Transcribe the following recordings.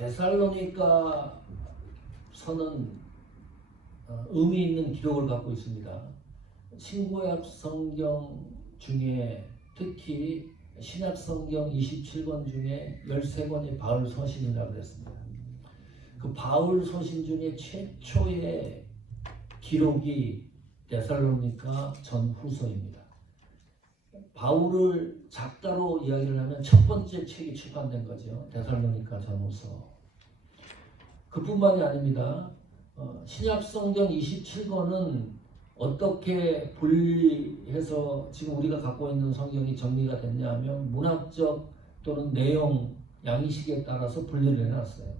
데살로니가 서는 의미 있는 기록을 갖고 있습니다. 신구약 성경 중에 특히 신약 성경 27권 중에 13권이 바울 서신이라고 그랬습니다. 그 바울 서신 중에 최초의 기록이 데살로니가 전후서입니다. 바울을 작가로 이야기를 하면 첫 번째 책이 출간된 거죠. 데살로니가 전후서. 그뿐만이 아닙니다. 신약 성경 27권은 어떻게 분리해서 지금 우리가 갖고 있는 성경이 정리가 됐냐 하면 문학적 또는 내용, 양식에 따라서 분리를 해놨어요.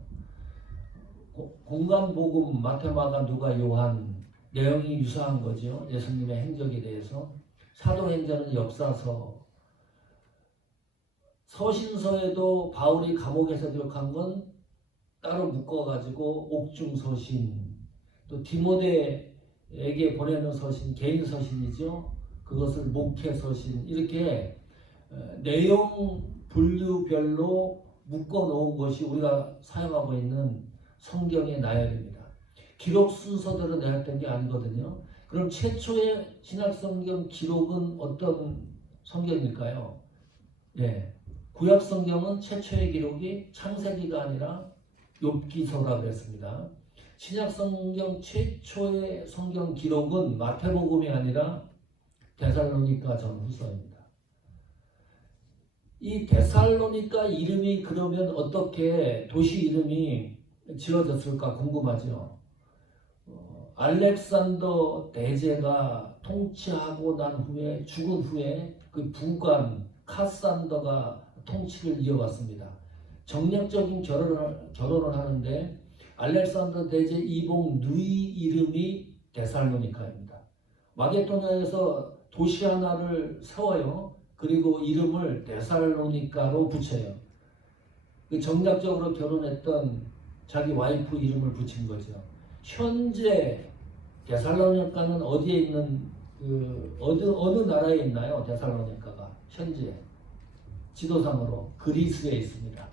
공간복음, 마태, 마가, 누가, 요한 내용이 유사한 거죠. 예수님의 행적에 대해서. 사도행전은 역사서. 서신서에도 바울이 감옥에서 기록한 건 따로 묶어가지고 옥중서신, 또 디모데에게 보내는 서신, 개인 서신이죠. 그것을 목회서신, 이렇게 내용 분류별로 묶어놓은 것이 우리가 사용하고 있는 성경의 나열입니다. 기록 순서대로 내었던 게 아니거든요. 그럼 최초의 신약성경 기록은 어떤 성경일까요? 네, 구약성경은 최초의 기록이 창세기가 아니라 욥기서라고 했습니다. 신약성경 최초의 성경 기록은 마태복음이 아니라 데살로니가 전후서입니다. 이 데살로니가 이름이 그러면 어떻게 도시 이름이 지어졌을까 궁금하죠. 알렉산더 대제가 통치하고 난 후에 죽은 후에 그 부관 카산더가 통치를 이어갔습니다. 정략적인 결혼을 하는데 알렉산더 대제 이복 누이 이름이 데살로니카입니다. 마게도냐에서 도시 하나를 세워요. 그리고 이름을 데살로니카로 붙여요. 그 정략적으로 결혼했던 자기 와이프 이름을 붙인 거죠. 현재 데살로니카는 어디에 있는 어느 나라에 있나요? 데살로니카가 현재 지도상으로 그리스에 있습니다.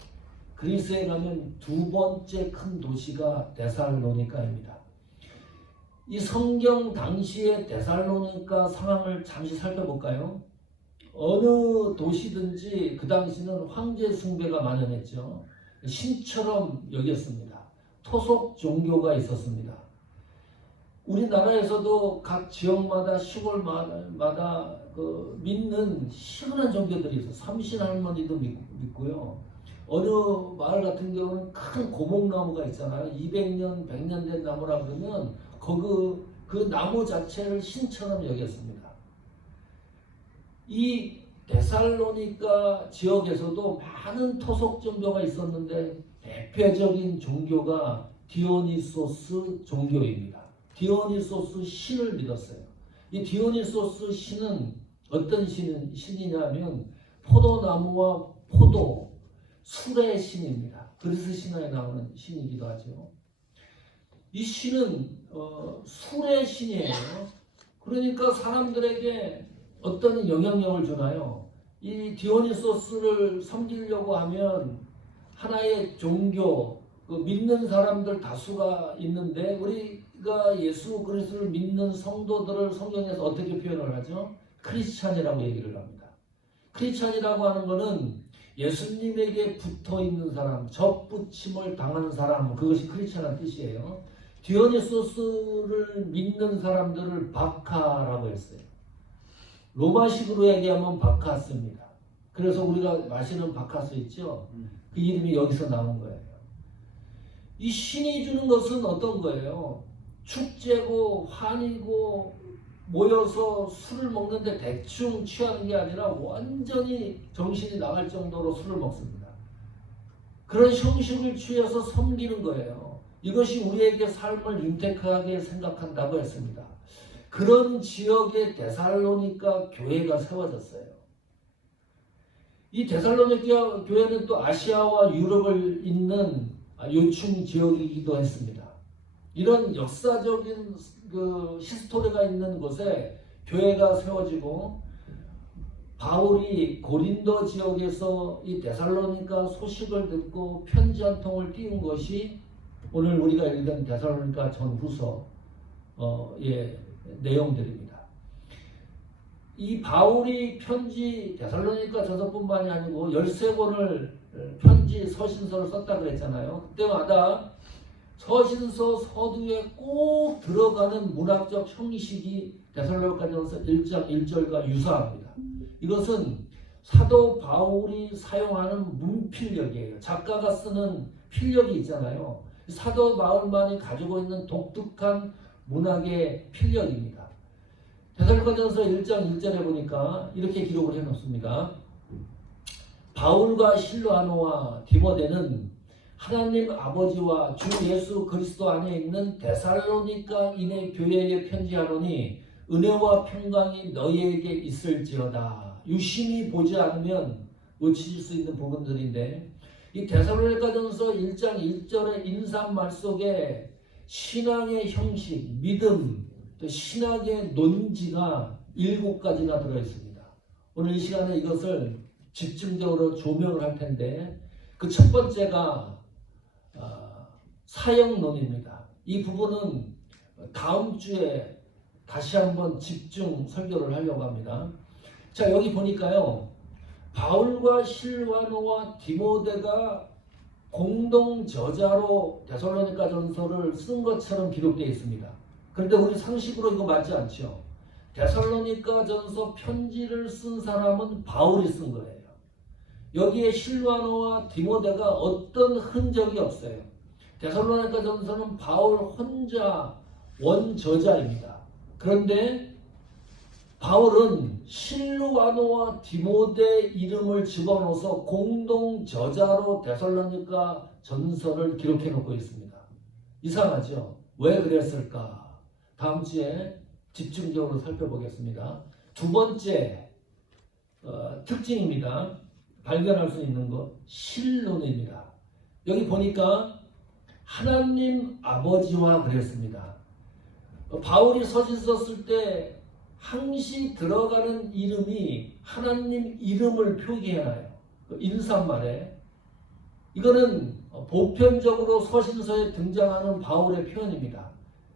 그리스에 가면 두 번째 큰 도시가 데살로니카입니다. 이 성경 당시의 데살로니카 상황을 잠시 살펴볼까요? 어느 도시든지 그 당시는 황제 숭배가 만연했죠. 신처럼 여겼습니다. 토속 종교가 있었습니다. 우리나라에서도 각 지역마다 시골마다 믿는 희한한 종교들이 있어요. 삼신할머니도 믿고요. 어느 마을 같은 경우는 큰 고목나무가 있잖아요. 200년, 100년 된 나무라 그러면 그 나무 자체를 신처럼 여겼습니다. 이 데살로니가 지역에서도 많은 토속 종교가 있었는데 대표적인 종교가 디오니소스 종교입니다. 디오니소스 신을 믿었어요. 이 디오니소스 신은 어떤 신이냐면 포도나무와 포도, 술의 신입니다. 그리스 신화에 나오는 신이기도 하죠. 이 신은 술의 신이에요. 그러니까 사람들에게 어떤 영향력을 주나요? 이 디오니소스를 섬기려고 하면 하나의 종교, 믿는 사람들 다수가 있는데 우리가 예수 그리스도를 믿는 성도들을 성경에서 어떻게 표현을 하죠? 크리스찬이라고 얘기를 합니다. 크리스찬이라고 하는 것은 예수님에게 붙어 있는 사람, 접붙임을 당하는 사람, 그것이 크리스찬이라는 뜻이에요. 디오니소스를 믿는 사람들을 바카라고 했어요. 로마식으로 얘기하면 바카스입니다. 그래서 우리가 마시는 바카스 있죠? 그 이름이 여기서 나온 거예요. 이 신이 주는 것은 어떤 거예요? 축제고 환이고 모여서 술을 먹는데 대충 취하는 게 아니라 완전히 정신이 나갈 정도로 술을 먹습니다. 그런 형식을 취해서 섬기는 거예요. 이것이 우리에게 삶을 윤택하게 생각한다고 했습니다. 그런 지역에 데살로니가 교회가 세워졌어요. 이 데살로니가 교회는 또 아시아와 유럽을 잇는 요충 지역이기도 했습니다. 이런 역사적인 히스토리가 있는 곳에 교회가 세워지고 바울이 고린도 지역에서 이 데살로니가 소식을 듣고 편지 한 통을 띄운 것이 오늘 우리가 읽은 데살로니가 전후서의 내용들입니다. 이 바울이 편지 데살로니가 전서뿐만이 아니고 13권을 편지 서신서를 썼다 그랬잖아요. 그때마다 서신서 서두에 꼭 들어가는 문학적 형식이 데살로니가전서 1장 1절과 유사합니다. 이것은 사도 바울이 사용하는 문필력이에요. 작가가 쓰는 필력이 있잖아요. 사도 바울만이 가지고 있는 독특한 문학의 필력입니다. 데살로니가전서 1장 1절에 보니까 이렇게 기록을 해놓습니다. 바울과 실로아노와 디모데는 하나님 아버지와 주 예수 그리스도 안에 있는 데살로니가인의 교회에 편지하노니 은혜와 평강이 너희에게 있을지어다. 유심히 보지 않으면 놓칠 수 있는 부분들인데 이 데살로니가전서 1장 1절의 인사말 속에 신앙의 형식, 믿음, 또 신학의 논지가 7가지나 들어있습니다. 오늘 이 시간에 이것을 집중적으로 조명을 할 텐데 그 첫 번째가 사역론입니다. 이 부분은 다음 주에 다시 한번 집중 설교를 하려고 합니다. 자, 여기 보니까요. 바울과 실와노와 디모데가 공동 저자로 데살로니가 전서를 쓴 것처럼 기록되어 있습니다. 그런데 우리 상식으로 이거 맞지 않죠? 데살로니가 전서 편지를 쓴 사람은 바울이 쓴 거예요. 여기에 실와노와 디모데가 어떤 흔적이 없어요. 데살로니가 전서는 바울 혼자 원저자입니다. 그런데 바울은 실루아노와 디모데 이름을 집어넣어서 공동 저자로 데살로니가 전서를 기록해 놓고 있습니다. 이상하죠? 왜 그랬을까? 다음 주에 집중적으로 살펴보겠습니다. 두 번째 특징입니다. 발견할 수 있는 것, 신론입니다. 여기 보니까 하나님 아버지와 그랬습니다. 바울이 서신서 쓸 때 항시 들어가는 이름이 하나님 이름을 표기해놔요. 인사말에. 이거는 보편적으로 서신서에 등장하는 바울의 표현입니다.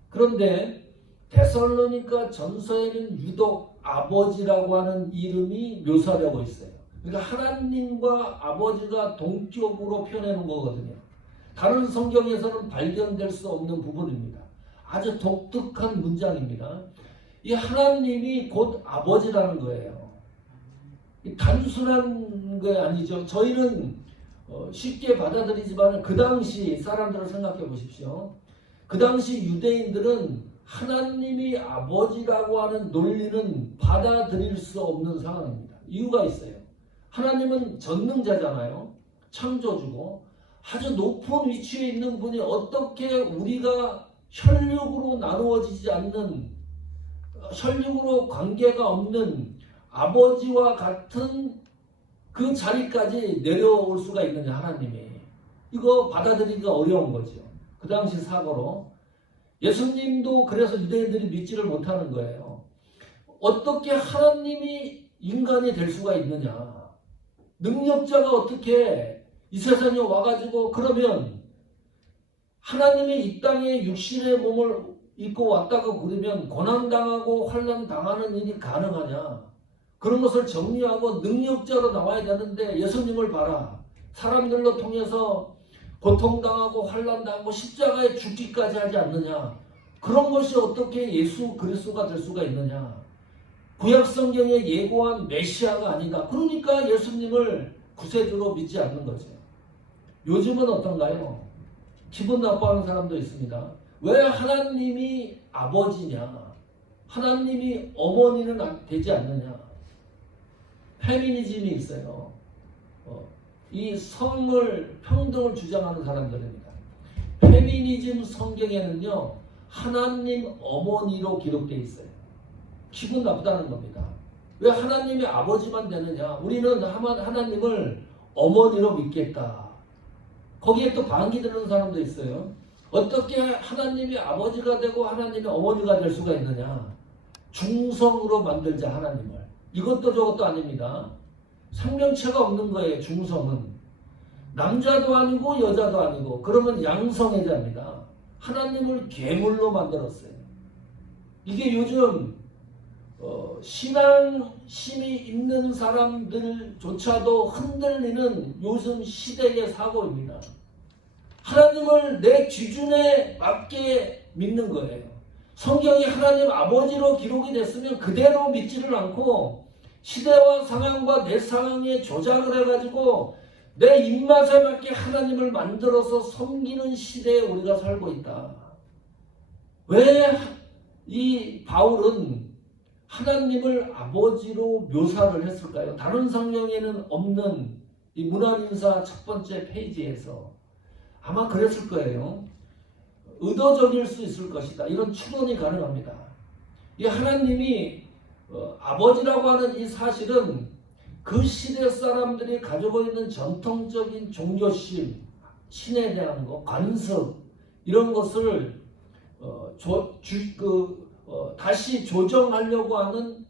그런데 데살로니가 전서에는 유독 아버지라고 하는 이름이 묘사되고 있어요. 그러니까 하나님과 아버지가 동격으로 표현해 놓은 거거든요. 다른 성경에서는 발견될 수 없는 부분입니다. 아주 독특한 문장입니다. 이 하나님이 곧 아버지라는 거예요. 단순한 게 아니죠. 저희는 쉽게 받아들이지만 그 당시 사람들을 생각해 보십시오. 그 당시 유대인들은 하나님이 아버지라고 하는 논리는 받아들일 수 없는 상황입니다. 이유가 있어요. 하나님은 전능자잖아요. 창조주고 아주 높은 위치에 있는 분이 어떻게 우리가 혈육으로 나누어지지 않는, 혈육으로 관계가 없는 아버지와 같은 그 자리까지 내려올 수가 있느냐, 하나님이. 이거 받아들이기가 어려운 거죠. 그 당시 사고로. 예수님도 그래서 유대인들이 믿지를 못하는 거예요. 어떻게 하나님이 인간이 될 수가 있느냐. 능력자가 어떻게 이 세상에 와가지고 그러면 하나님이 이 땅에 육신의 몸을 입고 왔다고 그러면 고난당하고 환난당하는 일이 가능하냐. 그런 것을 정리하고 능력자로 나와야 되는데 예수님을 봐라. 사람들로 통해서 고통당하고 환난당하고 십자가에 죽기까지 하지 않느냐. 그런 것이 어떻게 예수 그리스도가 될 수가 있느냐. 구약 성경에 예고한 메시아가 아니다. 그러니까 예수님을 구세주로 믿지 않는 거죠. 요즘은 어떤가요? 기분 나빠하는 사람도 있습니다. 왜 하나님이 아버지냐? 하나님이 어머니는 되지 않느냐? 페미니즘이 있어요. 이 성을 평등을 주장하는 사람들입니다. 페미니즘 성경에는요 하나님 어머니로 기록되어 있어요. 기분 나쁘다는 겁니다. 왜 하나님이 아버지만 되느냐? 우리는 하나님을 어머니로 믿겠다. 거기에 또 반기 드는 사람도 있어요. 어떻게 하나님이 아버지가 되고 하나님이 어머니가 될 수가 있느냐? 중성으로 만들자 하나님을. 이것도 저것도 아닙니다. 생명체가 없는 거예요. 중성은. 남자도 아니고 여자도 아니고 그러면 양성애자입니다. 하나님을 괴물로 만들었어요. 이게 요즘 신앙심이 있는 사람들조차도 흔들리는 요즘 시대의 사고입니다. 하나님을 내 기준에 맞게 믿는 거예요. 성경이 하나님 아버지로 기록이 됐으면 그대로 믿지를 않고 시대와 상황과 내 상황에 조작을 해가지고 내 입맛에 맞게 하나님을 만들어서 섬기는 시대에 우리가 살고 있다. 왜 이 바울은 하나님을 아버지로 묘사를 했을까요? 다른 성경에는 없는 이 문안인사 첫 번째 페이지에서 아마 그랬을 거예요. 의도적일 수 있을 것이다. 이런 추론이 가능합니다. 이 하나님이 아버지라고 하는 이 사실은 그 시대 사람들이 가지고 있는 전통적인 종교심, 신에 대한 것, 관습 이런 것을 다시 조정하려고 하는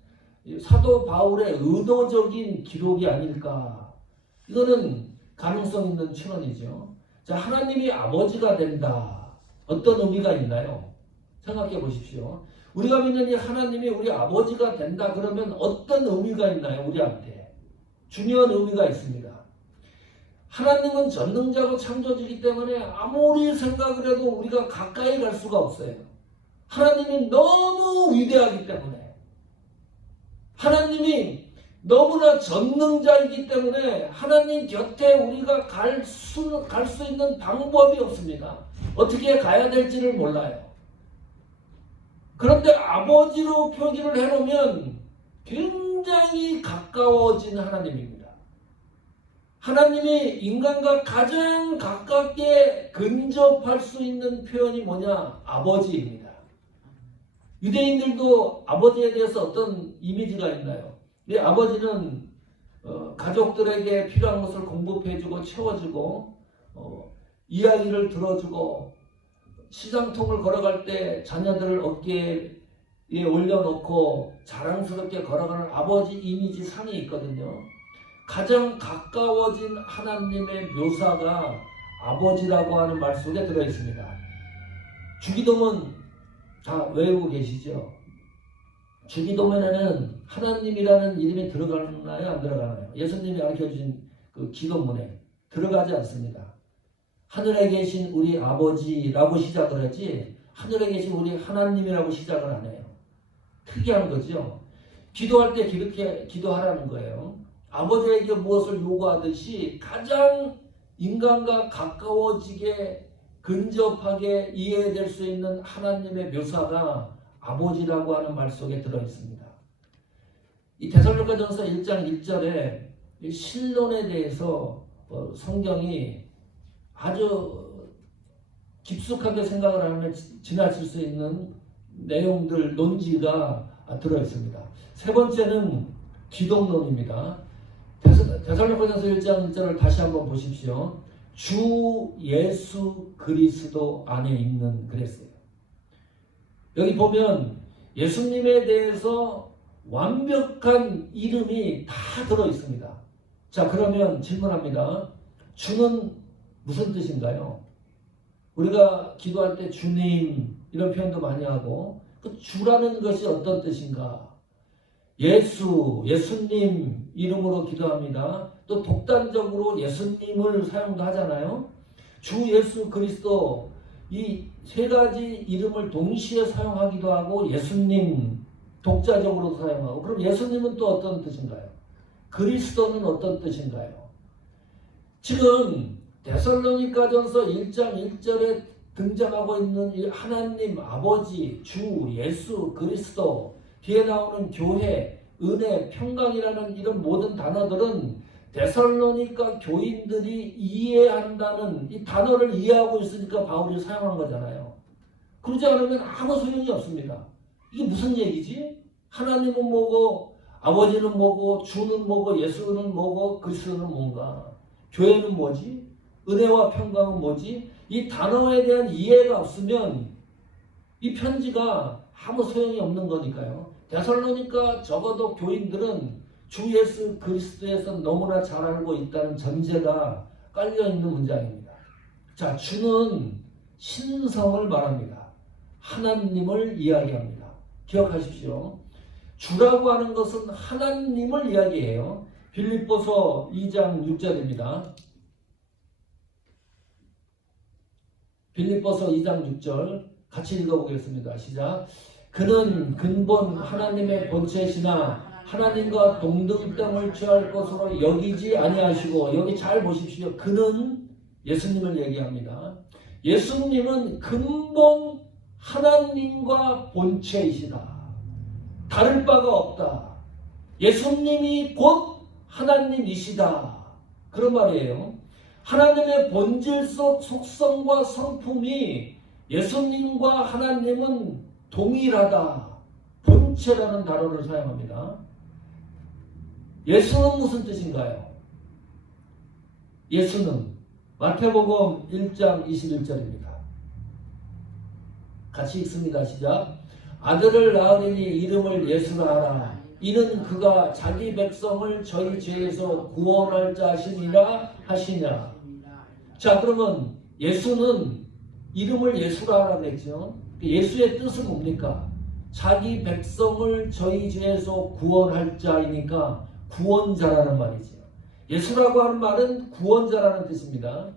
사도 바울의 의도적인 기록이 아닐까. 이거는 가능성 있는 추론이죠. 자, 하나님이 아버지가 된다. 어떤 의미가 있나요? 생각해 보십시오. 우리가 믿는 이 하나님이 우리 아버지가 된다 그러면 어떤 의미가 있나요? 우리한테. 중요한 의미가 있습니다. 하나님은 전능자고 창조주이기 때문에 아무리 생각을 해도 우리가 가까이 갈 수가 없어요. 하나님이 너무 위대하기 때문에, 하나님이 너무나 전능자이기 때문에 하나님 곁에 우리가 갈 수 있는 방법이 없습니다. 어떻게 가야 될지를 몰라요. 그런데 아버지로 표기를 해놓으면 굉장히 가까워진 하나님입니다. 하나님이 인간과 가장 가깝게 근접할 수 있는 표현이 뭐냐? 아버지입니다. 유대인들도 아버지에 대해서 어떤 이미지가 있나요? 내 아버지는 가족들에게 필요한 것을 공급해주고 채워주고 이야기를 들어주고 시장통을 걸어갈 때 자녀들을 어깨에 올려놓고 자랑스럽게 걸어가는 아버지 이미지 상이 있거든요. 가장 가까워진 하나님의 묘사가 아버지라고 하는 말 속에 들어있습니다. 주기도문 다 외우고 계시죠? 주기도문에는 하나님이라는 이름이 들어가나요? 안 들어가나요? 예수님이 가르쳐주신 그 기도문에 들어가지 않습니다. 하늘에 계신 우리 아버지라고 시작을 하지 하늘에 계신 우리 하나님이라고 시작을 안 해요. 특이한 거죠. 기도할 때 그렇게 기도하라는 거예요. 아버지에게 무엇을 요구하듯이 가장 인간과 가까워지게 근접하게 이해될 수 있는 하나님의 묘사가 아버지라고 하는 말 속에 들어있습니다. 이 데살로니가전서 1장 1절에 신론에 대해서 성경이 아주 깊숙하게 생각을 하면 지나칠 수 있는 내용들, 논지가 들어있습니다. 세 번째는 기독론입니다. 데살로니가전서 1장 1절을 다시 한번 보십시오. 주 예수 그리스도 안에 있는 그랬어요. 여기 보면 예수님에 대해서 완벽한 이름이 다 들어있습니다. 자, 그러면 질문합니다. 주는 무슨 뜻인가요? 우리가 기도할 때 주님 이런 표현도 많이 하고 그 주라는 것이 어떤 뜻인가? 예수님 이름으로 기도합니다. 또 독단적으로 예수님을 사용도 하잖아요. 주 예수 그리스도 이 세 가지 이름을 동시에 사용하기도 하고 예수님 독자적으로도 사용하고 그럼 예수님은 또 어떤 뜻인가요? 그리스도는 어떤 뜻인가요? 지금 데살로니가전서 1장 1절에 등장하고 있는 이 하나님 아버지 주 예수 그리스도 뒤에 나오는 교회 은혜 평강이라는 이런 모든 단어들은 데살로니가 교인들이 이해한다는 이 단어를 이해하고 있으니까 바울이 사용한 거잖아요. 그러지 않으면 아무 소용이 없습니다. 이게 무슨 얘기지? 하나님은 뭐고 아버지는 뭐고 주는 뭐고 예수는 뭐고 그리스도는 뭔가 교회는 뭐지? 은혜와 평강은 뭐지? 이 단어에 대한 이해가 없으면 이 편지가 아무 소용이 없는 거니까요. 데살로니가 적어도 교인들은 주 예수 그리스도에서 너무나 잘 알고 있다는 전제가 깔려있는 문장입니다. 자, 주는 신성을 말합니다. 하나님을 이야기합니다. 기억하십시오. 주라고 하는 것은 하나님을 이야기해요. 빌립보서 2장 6절입니다. 빌립보서 2장 6절 같이 읽어보겠습니다. 시작. 그는 근본 하나님의 본체시나 하나님과 동등됨을 취할 것으로 여기지 아니하시고, 여기 잘 보십시오. 그는 예수님을 얘기합니다. 예수님은 근본 하나님과 본체이시다. 다를 바가 없다. 예수님이 곧 하나님이시다. 그런 말이에요. 하나님의 본질적 속성과 성품이 예수님과 하나님은 동일하다. 본체라는 단어를 사용합니다. 예수는 무슨 뜻인가요? 예수는 마태복음 1장 21절입니다. 같이 읽습니다. 시작. 아들을 낳으리니 이름을 예수라 하라. 이는 그가 자기 백성을 저희 죄에서 구원할 자신이라 하시냐. 자, 그러면 예수는 이름을 예수라 하라 그랬죠. 예수의 뜻은 뭡니까? 자기 백성을 저희 죄에서 구원할 자이니까 구원자라는 말이죠. 예수라고 하는 말은 구원자라는 뜻입니다.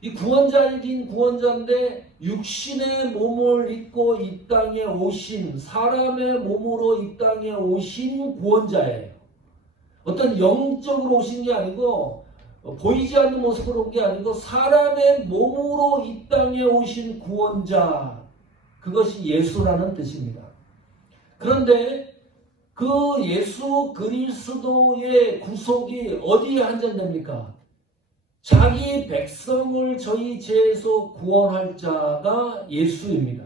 이 구원자이긴 구원자인데 육신의 몸을 입고 이 땅에 오신, 사람의 몸으로 이 땅에 오신 구원자예요. 어떤 영적으로 오신 게 아니고 보이지 않는 모습으로 온 게 아니고 사람의 몸으로 이 땅에 오신 구원자, 그것이 예수라는 뜻입니다. 그런데 그 예수 그리스도의 구속이 어디에 한정됩니까? 자기 백성을 저희 죄에서 구원할 자가 예수입니다.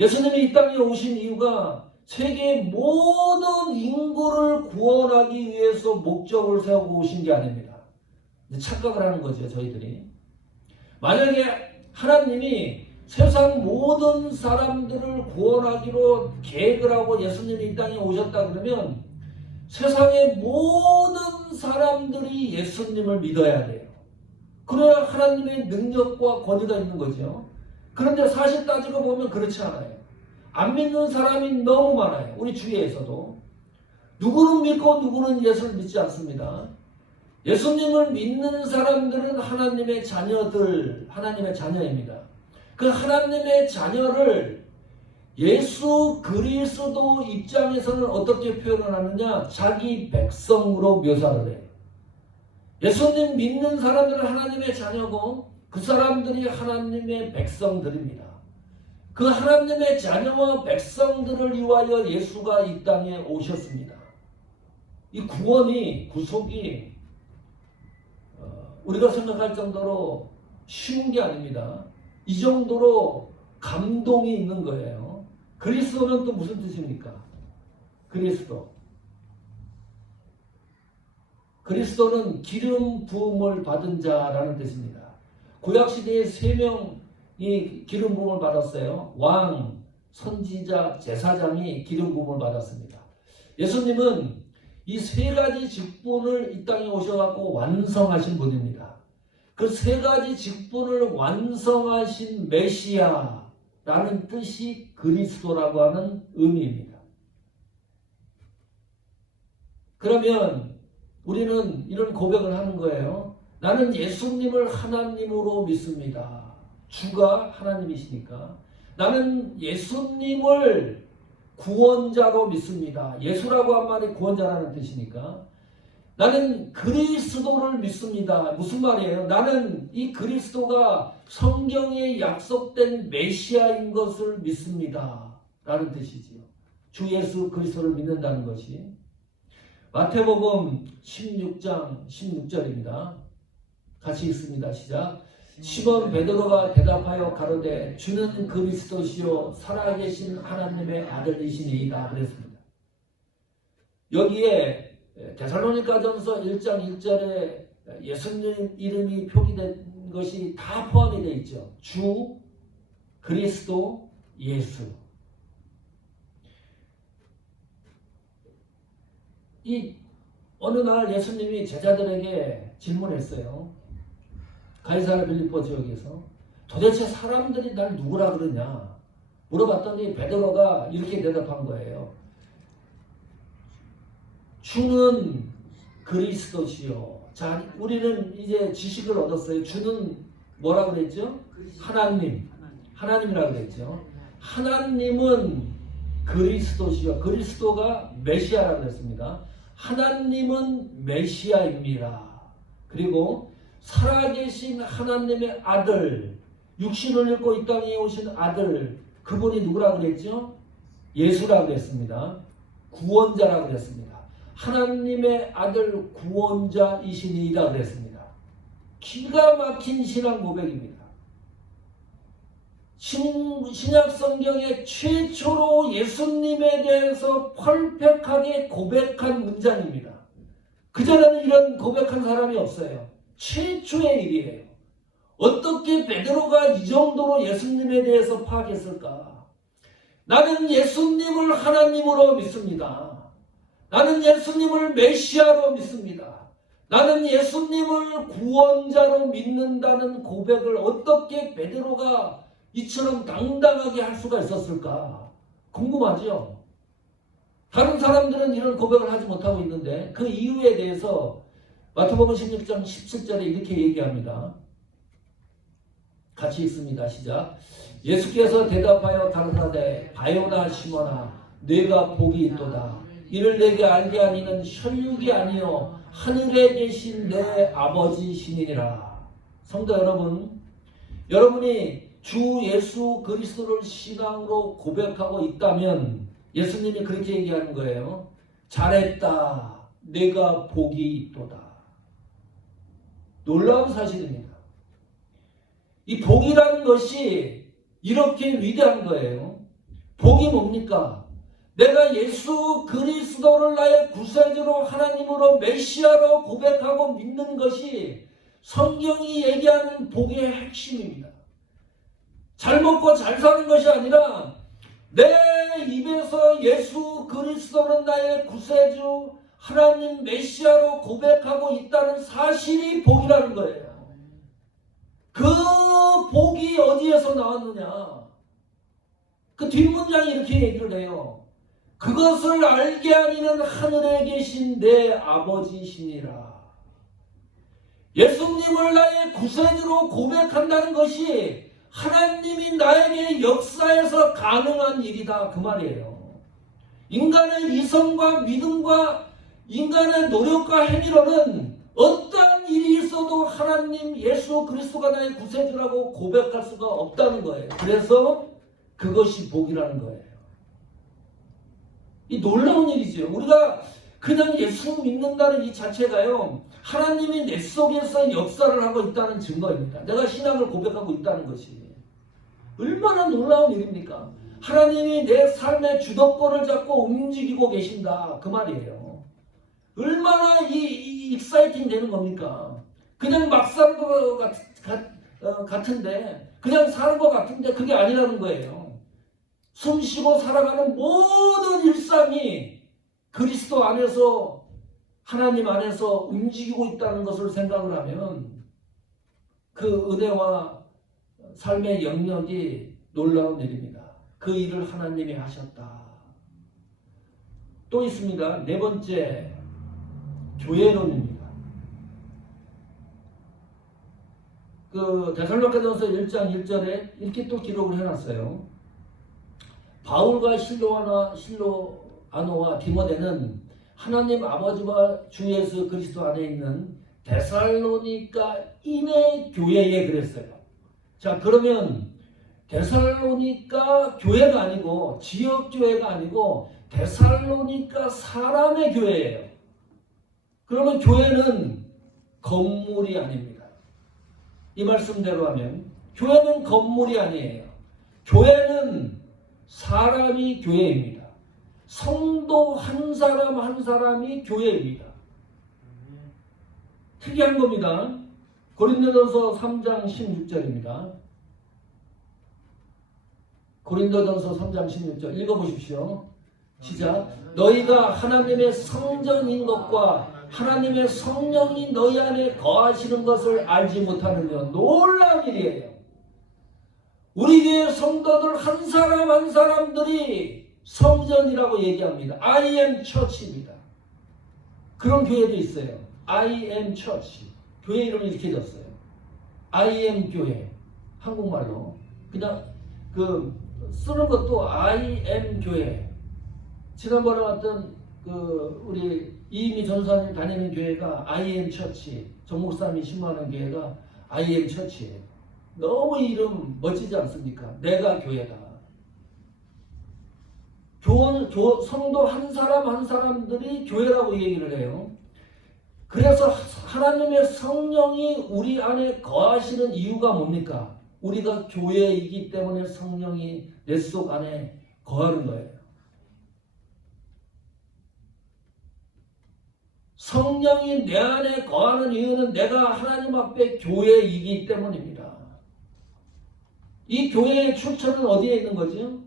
예수님이 이 땅에 오신 이유가 세계 모든 인구를 구원하기 위해서 목적을 세우고 오신 게 아닙니다. 착각을 하는 거죠, 저희들이. 만약에 하나님이 세상 모든 사람들을 구원하기로 계획을 하고 예수님이 이 땅에 오셨다 그러면 세상의 모든 사람들이 예수님을 믿어야 돼요. 그래야 하나님의 능력과 권위가 있는 거죠. 그런데 사실 따지고 보면 그렇지 않아요. 안 믿는 사람이 너무 많아요. 우리 주위에서도. 누구는 믿고 누구는 예수를 믿지 않습니다. 예수님을 믿는 사람들은 하나님의 자녀들, 하나님의 자녀입니다. 그 하나님의 자녀를 예수 그리스도 입장에서는 어떻게 표현을 하느냐? 자기 백성으로 묘사를 해요. 예수님 믿는 사람들은 하나님의 자녀고 그 사람들이 하나님의 백성들입니다. 그 하나님의 자녀와 백성들을 위하여 예수가 이 땅에 오셨습니다. 이 구원이, 구속이 우리가 생각할 정도로 쉬운 게 아닙니다. 이 정도로 감동이 있는 거예요. 그리스도는 또 무슨 뜻입니까? 그리스도는 기름 부음을 받은 자라는 뜻입니다. 구약시대에 3명이 기름 부음을 받았어요. 왕, 선지자, 제사장이 기름 부음을 받았습니다. 예수님은 이 3가지 직분을 이 땅에 오셔갖고 완성하신 분입니다. 그 3가지 직분을 완성하신 메시아라는 뜻이 그리스도라고 하는 의미입니다. 그러면 우리는 이런 고백을 하는 거예요. 나는 예수님을 하나님으로 믿습니다. 주가 하나님이시니까. 나는 예수님을 구원자로 믿습니다. 예수라고 한 말이 구원자라는 뜻이니까. 나는 그리스도를 믿습니다. 무슨 말이에요? 나는 이 그리스도가 성경에 약속된 메시아인 것을 믿습니다. 라는 뜻이지요. 주 예수 그리스도를 믿는다는 것이. 마태복음 16장 16절입니다. 같이 읽습니다. 시작. 시몬 베드로가 대답하여 가로되 주는 그리스도시요 살아계신 하나님의 아들이시니이다 그랬습니다. 여기에 데살로니가전서 1장 1절에 예수님 이름이 표기된 것이 다 포함이 되어 있죠. 주, 그리스도, 예수. 이 어느 날 예수님이 제자들에게 질문했어요. 가이사랴 빌립보 지역에서 도대체 사람들이 날 누구라 그러냐 물어봤더니 베드로가 이렇게 대답한 거예요. 주는 그리스도시요. 자, 우리는 이제 지식을 얻었어요. 주는 뭐라 그랬죠? 하나님이라고 그랬죠. 하나님은 그리스도시요. 그리스도가 메시아라고 그랬습니다. 하나님은 메시아입니다. 그리고 살아계신 하나님의 아들, 육신을 입고 이 땅에 오신 아들, 그분이 누구라고 그랬죠? 예수라고 그랬습니다. 구원자라고 그랬습니다. 하나님의 아들 구원자이시니라 그랬습니다. 기가 막힌 신앙 고백입니다. 신약 성경에 최초로 예수님에 대해서 퍼펙트하게 고백한 문장입니다. 그전에는 이런 고백한 사람이 없어요. 최초의 일이에요. 어떻게 베드로가 이 정도로 예수님에 대해서 파악했을까? 나는 예수님을 하나님으로 믿습니다. 나는 예수님을 메시아로 믿습니다. 나는 예수님을 구원자로 믿는다는 고백을 어떻게 베드로가 이처럼 당당하게 할 수가 있었을까? 궁금하죠? 다른 사람들은 이런 고백을 하지 못하고 있는데 그 이유에 대해서 마태복음 16장 17절에 이렇게 얘기합니다. 같이 읽습니다. 시작. 예수께서 대답하여 가르치되 바요나 시몬아 네가 복이 있도다. 이를 내게 알게 하니는 혈육이 아니요 하늘에 계신 내 아버지시니라. 성도 여러분, 여러분이 주 예수 그리스도를 신앙으로 고백하고 있다면 예수님이 그렇게 얘기하는 거예요. 잘했다. 내가 복이 있도다. 놀라운 사실입니다. 이 복이라는 것이 이렇게 위대한 거예요. 복이 뭡니까? 내가 예수 그리스도를 나의 구세주로 하나님으로 메시아로 고백하고 믿는 것이 성경이 얘기하는 복의 핵심입니다. 잘 먹고 잘 사는 것이 아니라 내 입에서 예수 그리스도는 나의 구세주 하나님 메시아로 고백하고 있다는 사실이 복이라는 거예요. 그 복이 어디에서 나왔느냐? 그 뒷문장이 이렇게 얘기를 해요. 그것을 알게 하니는 하늘에 계신 내 아버지시니라. 예수님을 나의 구세주로 고백한다는 것이 하나님이 나에게 역사에서 가능한 일이다 그 말이에요. 인간의 이성과 믿음과 인간의 노력과 행위로는 어떠한 일이 있어도 하나님 예수 그리스도가 나의 구세주라고 고백할 수가 없다는 거예요. 그래서 그것이 복이라는 거예요. 이 놀라운 일이죠. 우리가 그냥 예수 믿는다는 이 자체가요, 하나님이 내 속에서 역사를 하고 있다는 증거입니다. 내가 신앙을 고백하고 있다는 것이 얼마나 놀라운 일입니까? 하나님이 내 삶의 주도권을 잡고 움직이고 계신다 그 말이에요. 얼마나 이 익사이팅 되는 겁니까? 그냥 막 사는 것 같은데, 그냥 사는 것 같은데 그게 아니라는 거예요. 숨 쉬고 살아가는 모든 일상이 그리스도 안에서, 하나님 안에서 움직이고 있다는 것을 생각을 하면 그 은혜와 삶의 영역이 놀라운 일입니다. 그 일을 하나님이 하셨다. 또 있습니다. 네 번째, 교회론입니다. 그 데살로니가전서 1장 1절에 이렇게 또 기록을 해놨어요. 바울과 실로아노와 디모데는 하나님 아버지와 주 예수 그리스도 안에 있는 데살로니가인의 교회에 그랬어요. 자, 그러면 데살로니가 교회가 아니고 지역 교회가 아니고 데살로니가 사람의 교회예요. 그러면 교회는 건물이 아닙니다. 이 말씀대로 하면 교회는 건물이 아니에요. 교회는 사람이 교회입니다. 성도 한 사람 한 사람이 교회입니다. 특이한 겁니다. 고린도전서 3장 16절입니다. 고린도전서 3장 16절 읽어보십시오. 시작. 너희가 하나님의 성전인 것과 하나님의 성령이 너희 안에 거하시는 것을 알지 못하느냐. 놀라운 일이에요. 우리 교회 성도들 한 사람 한 사람들이 성전이라고 얘기합니다. I am church입니다. 그런 교회도 있어요. I am church. 교회 이름이 이렇게 졌어요. I am 교회. 한국말로. 그냥 쓰는 것도 I am 교회. 지난번에 왔던 우리 이미 전사님 다니는 교회가 I am church. 정 목사님이 신부하는 교회가 I am church예요. 너무 이름 멋지지 않습니까? 내가 교회다. 성도 한 사람 한 사람들이 교회라고 얘기를 해요. 그래서 하나님의 성령이 우리 안에 거하시는 이유가 뭡니까? 우리가 교회이기 때문에 성령이 내 속 안에 거하는 거예요. 성령이 내 안에 거하는 이유는 내가 하나님 앞에 교회이기 때문입니다. 이 교회의 출처는 어디에 있는 거죠?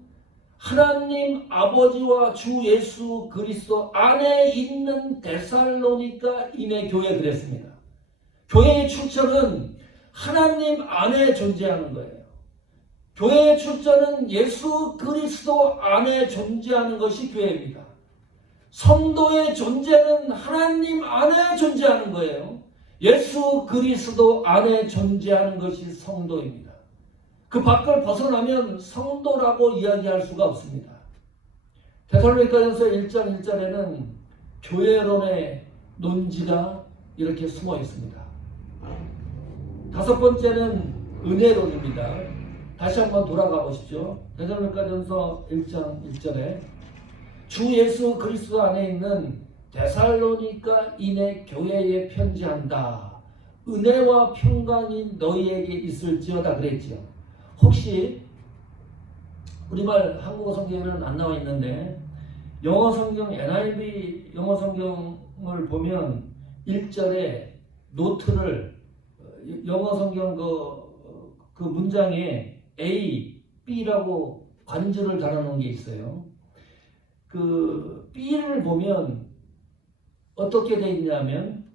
하나님 아버지와 주 예수 그리스도 안에 있는 데살로니가인의 교회 그랬습니다. 교회의 출처는 하나님 안에 존재하는 거예요. 교회의 출처는 예수 그리스도 안에 존재하는 것이 교회입니다. 성도의 존재는 하나님 안에 존재하는 거예요. 예수 그리스도 안에 존재하는 것이 성도입니다. 그 밖을 벗어나면 성도라고 이야기할 수가 없습니다. 데살로니가전서 1장 1절에는 교회론의 논지가 이렇게 숨어 있습니다. 다섯 번째는 은혜론입니다. 다시 한번 돌아가 보십시오. 데살로니가전서 1장 1절에 주 예수 그리스도 안에 있는 데살로니가인의 교회에 편지한다. 은혜와 평강이 너희에게 있을지어다 그랬지요. 혹시 우리말 한국어 성경에는 안 나와 있는데 영어 성경 NIV 영어 성경을 보면 1절에 노트를 영어 성경 그 문장에 A, B라고 관주를 달아놓은 게 있어요. 그 B를 보면 어떻게 돼 있냐면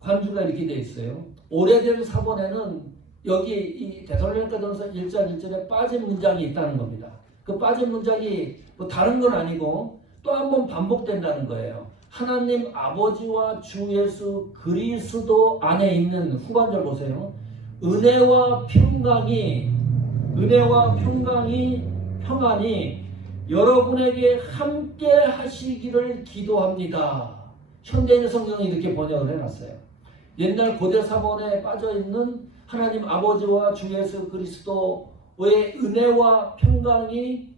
관주가 이렇게 돼 있어요. 오래된 사본에는 여기 이 데살로니가전서 1장 1절에 빠진 문장이 있다는 겁니다. 그 빠진 문장이 뭐 다른 건 아니고 또 한 번 반복된다는 거예요. 하나님 아버지와 주 예수 그리스도 안에 있는 후반절 보세요. 은혜와 평강이 평안이 여러분에게 함께 하시기를 기도합니다. 현대인 성경이 이렇게 번역을 해놨어요. 옛날 고대 사본에 빠져있는 하나님 아버지와 주 예수 그리스도의 은혜와 평강이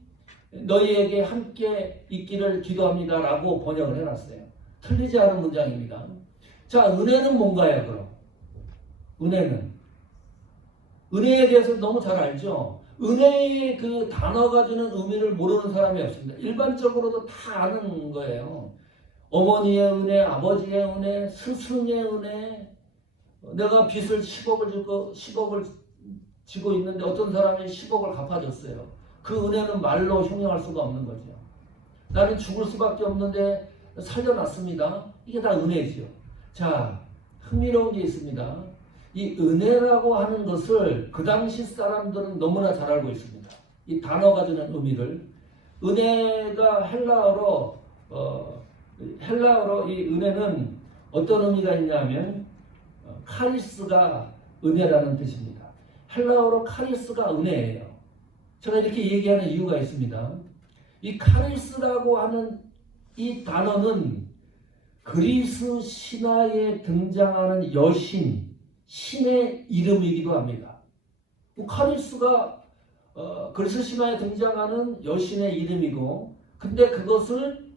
너희에게 함께 있기를 기도합니다 라고 번역을 해놨어요. 틀리지 않은 문장입니다. 자, 은혜는 뭔가요 그럼? 은혜에 대해서 너무 잘 알죠? 은혜의 그 단어가 주는 의미를 모르는 사람이 없습니다. 일반적으로도 다 아는 거예요. 어머니의 은혜, 아버지의 은혜, 스승의 은혜. 내가 빚을 10억을 지고 있는데 어떤 사람이 10억을 갚아줬어요. 그 은혜는 말로 형용할 수가 없는 거죠. 나는 죽을 수밖에 없는데 살려놨습니다. 이게 다 은혜지요. 자, 흥미로운 게 있습니다. 이 은혜라고 하는 것을 그 당시 사람들은 너무나 잘 알고 있습니다. 이 단어가 주는 의미를. 은혜가 헬라어로 이 은혜는 어떤 의미가 있냐면 카리스가 은혜라는 뜻입니다. 헬라어로 카리스가 은혜예요. 제가 이렇게 얘기하는 이유가 있습니다. 이 카리스라고 하는 이 단어는 그리스 신화에 등장하는 여신, 신의 이름이기도 합니다. 카리스가 그리스 신화에 등장하는 여신의 이름이고, 근데 그것을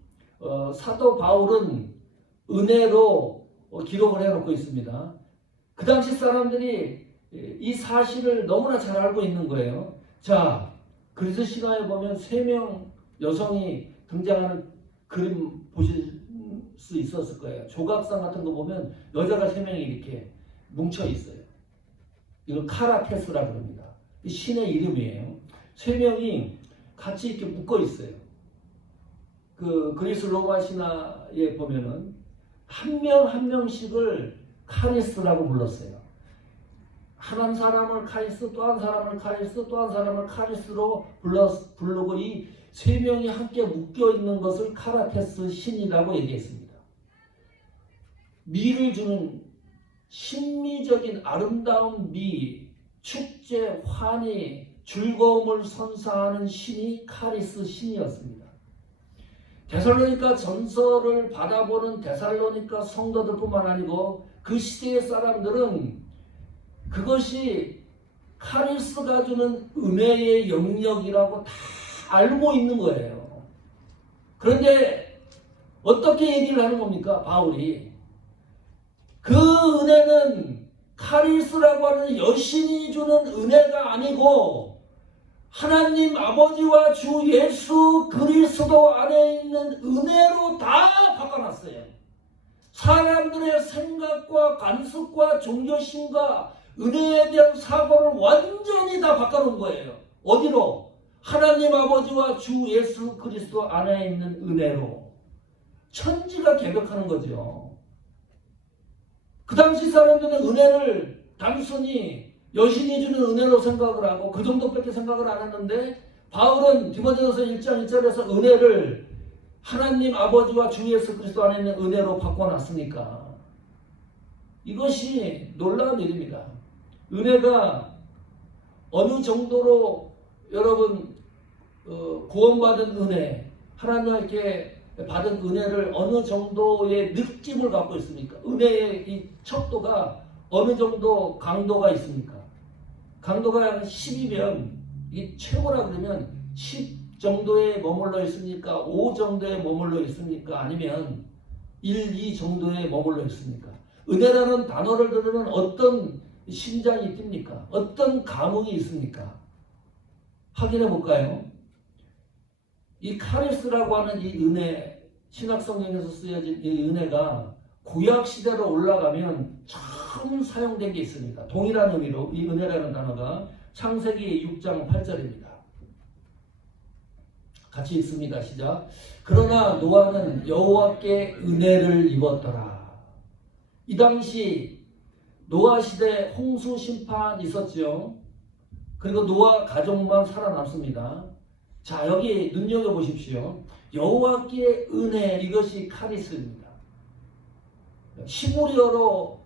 사도 바울은 은혜로 기록을 해놓고 있습니다. 그 당시 사람들이 이 사실을 너무나 잘 알고 있는 거예요. 자, 그리스 신화에 보면 3명 여성이 등장하는 그림 보실 수 있었을 거예요. 조각상 같은 거 보면 여자가 3명이 이렇게 뭉쳐 있어요. 이걸 카라테스라 그럽니다. 이 신의 이름이에요. 3명이 같이 이렇게 묶어 있어요. 그 그리스 로마 신화에 보면은 한 명 한 명씩을 카리스라고 불렀어요. 한 사람을 카리스, 또 한 사람을 카리스, 또 한 사람을 카리스로 부르고 이 세 명이 함께 묶여 있는 것을 카라테스 신이라고 얘기했습니다. 미를 주는 신미적인 아름다운 미, 축제, 환희, 즐거움을 선사하는 신이 카리스 신이었습니다. 데살로니가 전서를 받아보는 데살로니가 성도들뿐만 아니고 그 시대의 사람들은 그것이 카리스가 주는 은혜의 영역이라고 다 알고 있는 거예요. 그런데 어떻게 얘기를 하는 겁니까? 바울이 그 은혜는 카리스라고 하는 여신이 주는 은혜가 아니고 하나님 아버지와 주 예수 그리스도 안에 있는 은혜로 다 바꿔놨어요. 사람들의 생각과 관습과 종교심과 은혜에 대한 사고를 완전히 다 바꿔놓은 거예요. 어디로? 하나님 아버지와 주 예수 그리스도 안에 있는 은혜로. 천지가 개벽하는 거죠. 그 당시 사람들은 은혜를 단순히 여신이 주는 은혜로 생각을 하고 그 정도밖에 생각을 안 했는데 바울은 디모데전서 1장 1절에서 은혜를 하나님 아버지와 주 예수 그리스도 안에 있는 은혜로 바꿔놨으니까 이것이 놀라운 일입니다. 은혜가 어느 정도로 여러분 구원받은 은혜, 하나님께 받은 은혜를 어느 정도의 느낌을 갖고 있습니까? 은혜의 이 척도가 어느 정도 강도가 있습니까? 강도가 10이면 이 최고라 그러면 10 정도에 머물러 있습니까? 5 정도에 머물러 있습니까? 아니면 1, 2 정도에 머물러 있습니까? 은혜라는 단어를 들으면 어떤 심장이 뜁니까? 어떤 감흥이 있습니까? 확인해 볼까요? 이 카리스라고 하는 이 은혜, 신약성경에서 쓰여진 이 은혜가 구약 시대로 올라가면 처음 사용된 게 있습니다. 동일한 의미로 이 은혜라는 단어가 창세기 6장 8절입니다. 같이 읽습니다. 시작. 그러나 노아는 여호와께 은혜를 입었더라. 이 당시 노아 시대 홍수 심판 있었죠. 그리고 노아 가족만 살아남습니다. 자, 여기 눈여겨보십시오. 여호와께 은혜, 이것이 카리스입니다. 히브리어로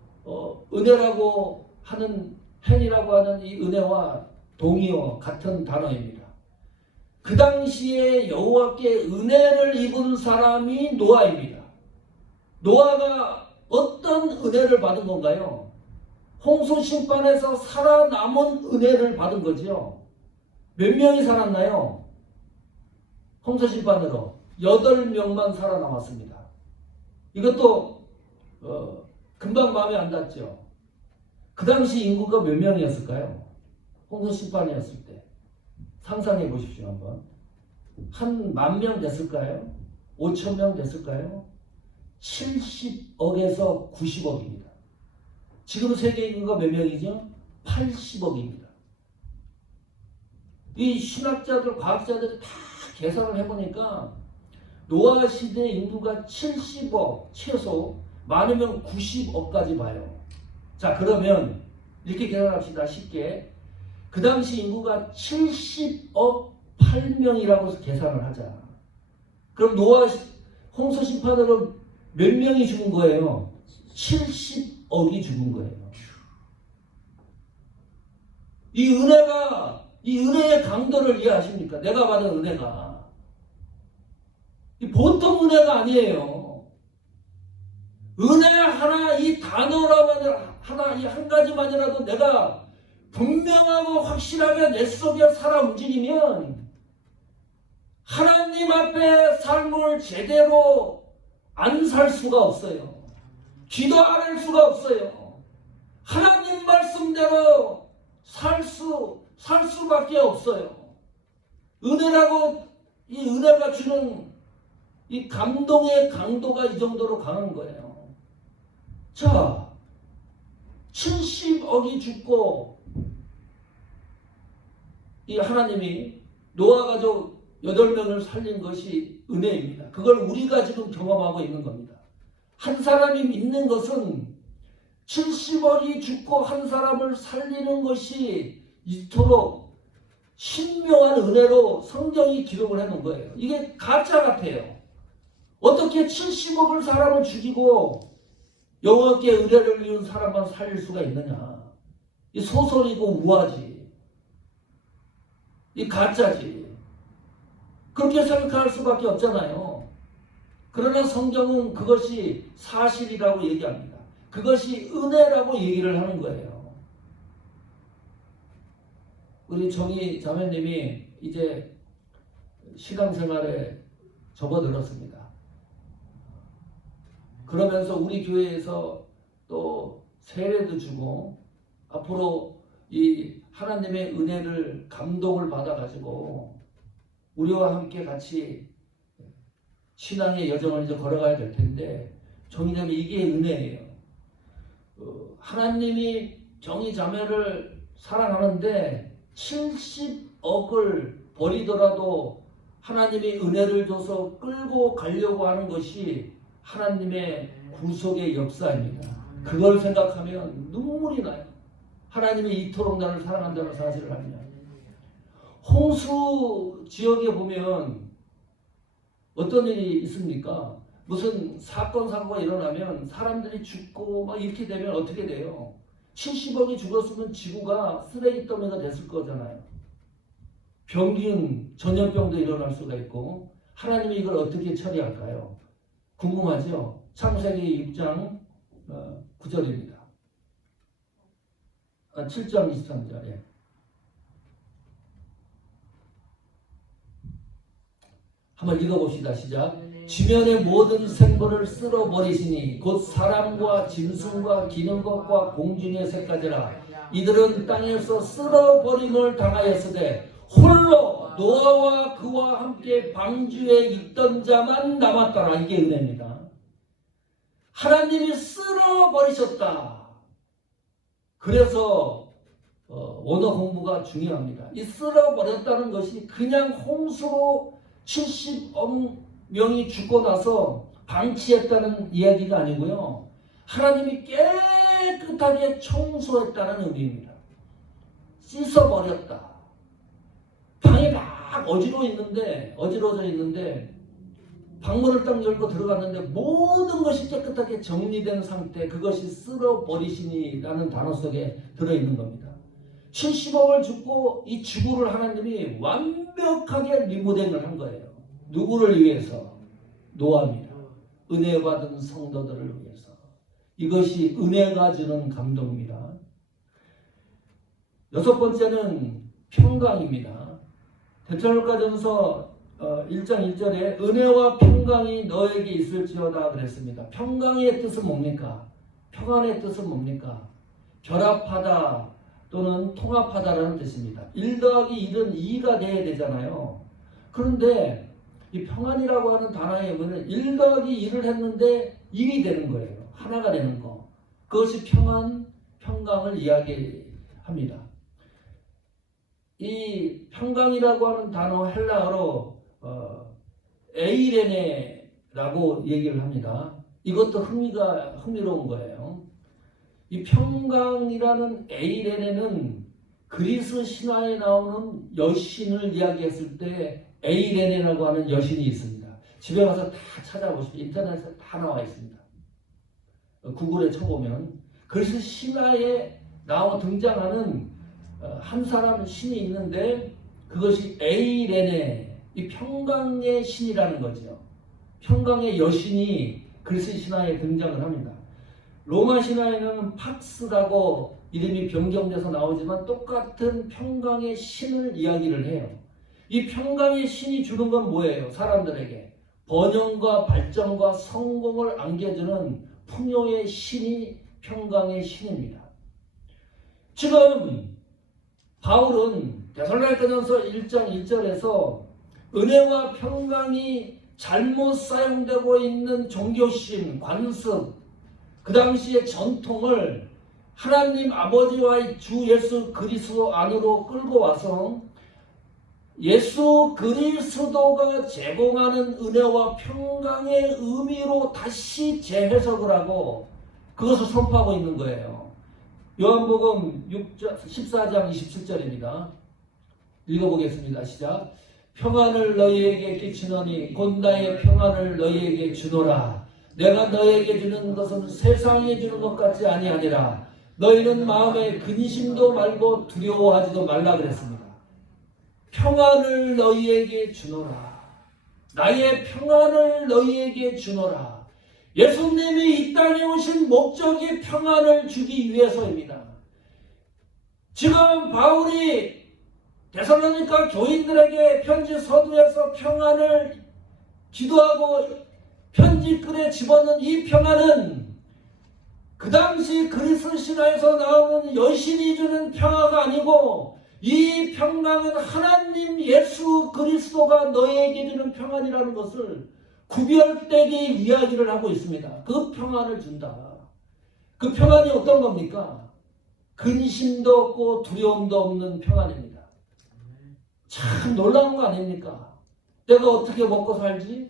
은혜라고 하는 헨이라고 하는 이 은혜와 동의어 같은 단어입니다. 그 당시에 여호와께 은혜를 입은 사람이 노아입니다. 노아가 어떤 은혜를 받은 건가요? 홍수 심판에서 살아남은 은혜를 받은 거죠. 몇 명이 살았나요? 홍수 심판으로 8명만 살아남았습니다. 이것도 금방 마음에 안 닿죠. 그 당시 인구가 몇 명이었을까요? 홍수 심판이었을 때 상상해 보십시오. 한번 한 10,000명 됐을까요? 5,000명 됐을까요? 70억에서 90억입니다. 지금 세계 인구가 몇 명이죠? 80억입니다. 이 신학자들, 과학자들이 다 계산을 해보니까 노아 시대 인구가 70억, 최소 많으면 90억까지 봐요. 자, 그러면 이렇게 계산합시다. 쉽게. 그 당시 인구가 70억 8명이라고 계산을 하자. 그럼 노아 홍수 심판으로 몇 명이 죽은 거예요? 70억이 죽은 거예요. 이 은혜의 강도를 이해하십니까? 내가 받은 은혜가 보통 은혜가 아니에요. 은혜 하나, 이 단어라고 하나, 이 한 가지만이라도 내가 분명하고 확실하게 내 속에 살아 움직이면 하나님 앞에 삶을 제대로 안 살 수가 없어요. 기도 안 할 수가 없어요. 하나님 말씀대로 살 수밖에 없어요. 은혜라고, 이 은혜가 주는 이 감동의 강도가 이 정도로 강한 거예요. 자, 70억이 죽고 이 하나님이 노아 가족 8명을 살린 것이 은혜입니다. 그걸 우리가 지금 경험하고 있는 겁니다. 한 사람이 믿는 것은 70억이 죽고 한 사람을 살리는 것이 이토록 신명한 은혜로 성경이 기록을 해놓은 거예요. 이게 가짜 같아요. 어떻게 70억을 사람을 죽이고 여호와께 의뢰를 이룬 사람만 살릴 수가 있느냐. 이 소설이고 우화지. 이 가짜지. 그렇게 생각할 수밖에 없잖아요. 그러나 성경은 그것이 사실이라고 얘기합니다. 그것이 은혜라고 얘기를 하는 거예요. 우리 정희 자매님이 이제 신앙생활에 접어들었습니다. 그러면서 우리 교회에서 또 세례도 주고 앞으로 이 하나님의 은혜를 감동을 받아가지고 우리와 함께 같이 신앙의 여정을 이제 걸어가야 될 텐데 정의자매 이게 은혜예요. 하나님이 정의 자매를 사랑하는데 70억을 버리더라도 하나님이 은혜를 줘서 끌고 가려고 하는 것이 하나님의 구속의 역사입니다. 그걸 생각하면 눈물이 나요. 하나님이 이토록 나를 사랑한다는 사실을 알면. 홍수 지역에 보면 어떤 일이 있습니까? 무슨 사건 사고가 일어나면 사람들이 죽고 막 이렇게 되면 어떻게 돼요? 70억이 죽었으면 지구가 쓰레기 더미가 됐을 거잖아요. 병균, 전염병도 일어날 수가 있고 하나님이 이걸 어떻게 처리할까요? 궁금하죠? 창세기 6장 9절입니다. 7장 23절에 한번 읽어봅시다. 시작. 지면의 모든 생물을 쓸어버리시니 곧 사람과 짐승과 기는 것과 공중의 새까지라. 이들은 땅에서 쓸어버림을 당하였으되 홀로 노아와 그와 함께 방주에 있던 자만 남았더라. 이게 은혜입니다. 하나님이 쓸어버리셨다. 그래서 원어 공부가 중요합니다. 이 쓸어버렸다는 것이 그냥 홍수로 70억 명이 죽고 나서 방치했다는 이야기가 아니고요. 하나님이 깨끗하게 청소했다는 의미입니다. 씻어버렸다. 방에 막 어지러워져 있는데 방문을 딱 열고 들어갔는데 모든 것이 깨끗하게 정리된 상태, 그것이 쓸어버리시니라는 단어 속에 들어있는 겁니다. 70억을 죽고 이 지구를 하나님이 완벽하게 리모델을 한 거예요. 누구를 위해서? 노아입니다. 은혜 받은 성도들을 위해서. 이것이 은혜가 주는 감동입니다. 6번째는 평강입니다. 데살로니가전서 1장 1절에 은혜와 평강이 너에게 있을지어다 그랬습니다. 평강의 뜻은 뭡니까? 평안의 뜻은 뭡니까? 결합하다 또는 통합하다라는 뜻입니다. 1 더하기 1은 2가 돼야 되잖아요. 그런데 이 평안이라고 하는 단어의 의미는 1 더하기 1을 했는데 1이 되는 거예요. 하나가 되는 거. 그것이 평안, 평강을 이야기합니다. 이 평강이라고 하는 단어 헬라어로 에이레네라고 얘기를 합니다. 이것도 흥미로운 거예요. 이 평강이라는 에이레네는 그리스 신화에 나오는 여신을 이야기했을 때 에이레네라고 하는 여신이 있습니다. 집에 가서 다 찾아보시면 인터넷에 다 나와 있습니다. 구글에 쳐보면 그리스 신화에 등장하는 한 사람 신이 있는데 그것이 에이레네, 이 평강의 신이라는 거죠. 평강의 여신이 그리스 신화에 등장을 합니다. 로마 신화에는 팍스라고 이름이 변경돼서 나오지만 똑같은 평강의 신을 이야기를 해요. 이 평강의 신이 주는 건 뭐예요? 사람들에게 번영과 발전과 성공을 안겨주는 풍요의 신이 평강의 신입니다. 지금 바울은 데살로니가전서 1장 1절에서 은혜와 평강이 잘못 사용되고 있는 종교심, 관습, 그 당시의 전통을 하나님 아버지와 주 예수 그리스도 안으로 끌고 와서 예수 그리스도가 제공하는 은혜와 평강의 의미로 다시 재해석을 하고 그것을 선포하고 있는 거예요. 요한복음 14장 27절입니다. 읽어보겠습니다. 시작. 평안을 너희에게 끼치노니 곧 나의 평안을 너희에게 주노라. 내가 너희에게 주는 것은 세상에 주는 것 같지 아니하니라. 너희는 마음에 근심도 말고 두려워하지도 말라 그랬습니다. 평안을 너희에게 주노라. 나의 평안을 너희에게 주노라. 예수님이 이 땅에 오신 목적이 평안을 주기 위해서입니다. 지금 바울이 데살로니가 교인들에게 편지 서두에서 평안을 기도하고 편지글에 집어넣은 이 평안은 그 당시 그리스 신화에서 나오는 여신이 주는 평화가 아니고 이 평강은 하나님 예수 그리스도가 너희에게 주는 평안이라는 것을 구별되게 이야기를 하고 있습니다. 그 평안을 준다. 그 평안이 어떤 겁니까? 근심도 없고 두려움도 없는 평안입니다. 참 놀라운 거 아닙니까? 내가 어떻게 먹고 살지?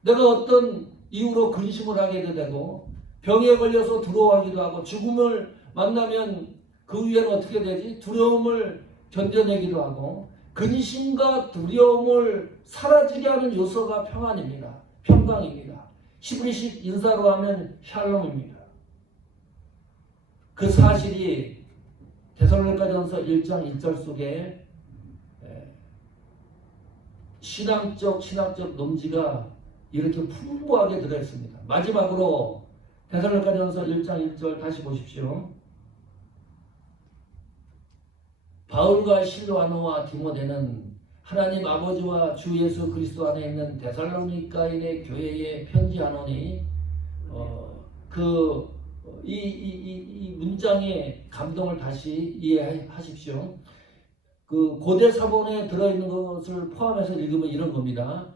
내가 어떤 이유로 근심을 하게도 되고 병에 걸려서 두려워하기도 하고 죽음을 만나면 그 위에는 어떻게 되지? 두려움을 견뎌내기도 하고 근심과 두려움을 사라지게 하는 요소가 평안입니다. 평강입니다. 히브리식 인사로 하면 샬롬입니다. 그 사실이 데살로니가전서 1장 1절 속에 신학적 논지가 이렇게 풍부하게 들어있습니다. 마지막으로 데살로니가전서 1장 1절 다시 보십시오. 바울과 실로아노와 디모데는 하나님 아버지와 주 예수 그리스도 안에 있는 데살로니가인의 교회에 편지하노니 이 문장의 감동을 다시 이해하십시오. 그 고대 사본에 들어있는 것을 포함해서 읽으면 이런 겁니다.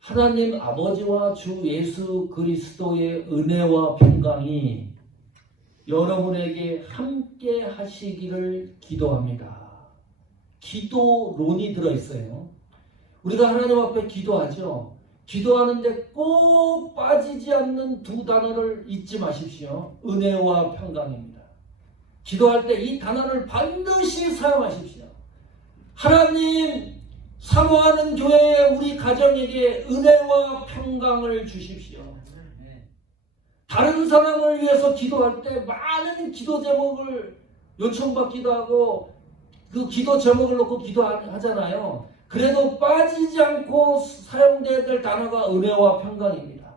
하나님 아버지와 주 예수 그리스도의 은혜와 평강이 여러분에게 함께 하시기를 기도합니다. 기도론이 들어있어요. 우리가 하나님 앞에 기도하죠. 기도하는데 꼭 빠지지 않는 두 단어를 잊지 마십시오. 은혜와 평강입니다. 기도할 때 이 단어를 반드시 사용하십시오. 하나님 사모하는 교회에 우리 가정에게 은혜와 평강을 주십시오. 다른 사람을 위해서 기도할 때 많은 기도 제목을 요청받기도 하고 그 기도 제목을 놓고 기도하잖아요. 그래도 빠지지 않고 사용되어야 될 단어가 은혜와 평강입니다.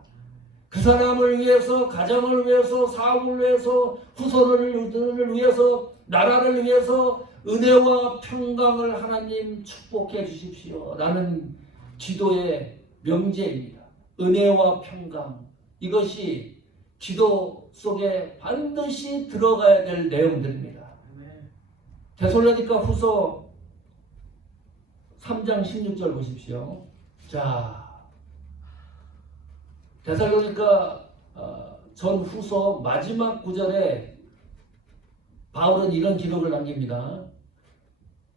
그 사람을 위해서, 가정을 위해서, 사업을 위해서, 후손을 위해서, 나라를 위해서 은혜와 평강을 하나님 축복해 주십시오. 라는 기도의 명제입니다. 은혜와 평강. 이것이 기도 속에 반드시 들어가야 될 내용들입니다. 데살로니가 후서 3장 16절 보십시오. 자, 데살로니가 전 후서 마지막 구절에 바울은 이런 기록을 남깁니다.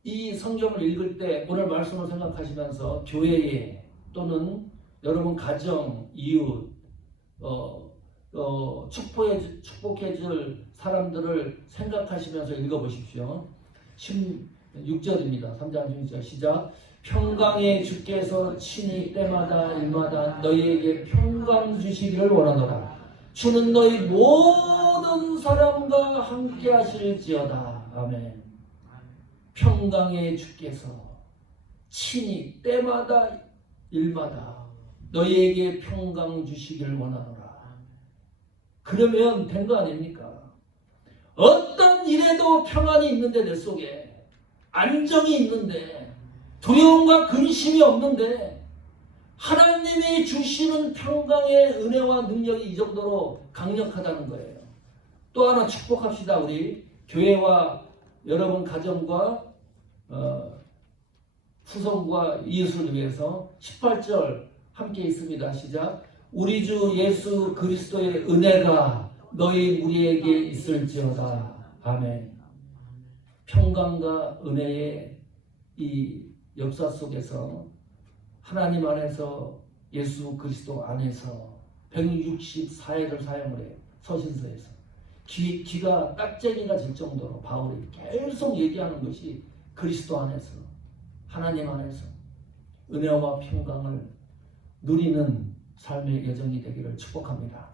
이 성경을 읽을 때 오늘 말씀을 생각하시면서 교회에 또는 여러분 가정, 이웃, 축복해 줄 사람들을 생각하시면서 읽어보십시오. 16절입니다. 3장 16절 시작. 평강의 주께서 친히 때마다 일마다 너희에게 평강 주시기를 원하노라. 주는 너희 모든 사람과 함께 하실지어다. 아멘. 평강의 주께서 친히 때마다 일마다 너희에게 평강 주시기를 원하노라. 그러면 된 거 아닙니까? 어떤 일에도 평안이 있는데 내 속에 안정이 있는데 두려움과 근심이 없는데 하나님이 주시는 평강의 은혜와 능력이 이 정도로 강력하다는 거예요. 또 하나 축복합시다. 우리 교회와 여러분 가정과 후손과 이웃을 위해서 18절 함께 있습니다. 시작. 우리 주 예수 그리스도의 은혜가 너희 우리에게 있을지어다. 아멘. 평강과 은혜의 이 역사 속에서 하나님 안에서 예수 그리스도 안에서 164회를 사용을 해요. 서신서에서. 귀가 딱쟁이가 질 정도로 바울이 계속 얘기하는 것이 그리스도 안에서, 하나님 안에서 은혜와 평강을 누리는 삶의 여정이 되기를 축복합니다.